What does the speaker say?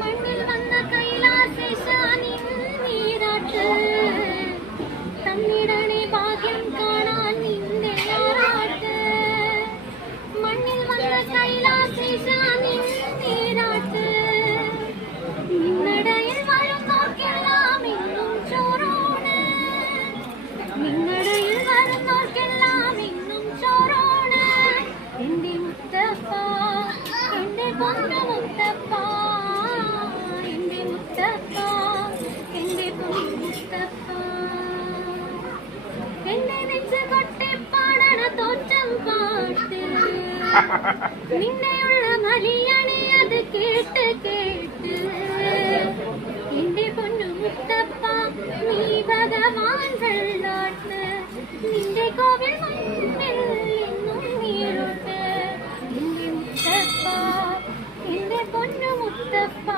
മണ്ണിൽ വന്ന കൈലാസേശ നീരാട്ട് തന്നിടണേ ഭാഗ്യം കാണാൻ നിന്റെ ആറാട്ട് മണ്ണിൽ വന്ന കൈലാസേശ നീരാട്ട് നിന്നടയിൽ വരുന്നോർക്കെല്ലാം ഇന്നും ചോറോണ് നിന്നടയിൽ വരുന്നോർക്കെല്ലാം ഇന്നും ചോറോണ് എന്റെ മുത്തപ്പ എന്റെ പൊന്നു മുത്തപ്പ എന്റെ മുത്തപ്പ എന്റെ പൊന്നു മുത്തപ്പ എന്റെ നെഞ്ച് കൊട്ടി പാടണ തോറ്റം പാട്ട് നിന്നെയുള്ള മലിയണി അത് കേട്ട് കേട്ട് എന്റെ പൊന്നു മുത്തപ്പ നീ ഭഗവാൻ വെള്ളാട്ട് നിന്റെ കോവിൽ മുന്നിൽ എന്നും നീരോട്ട് എന്റെ മുത്തപ്പ എന്റെ പൊന്നു മുത്തപ്പ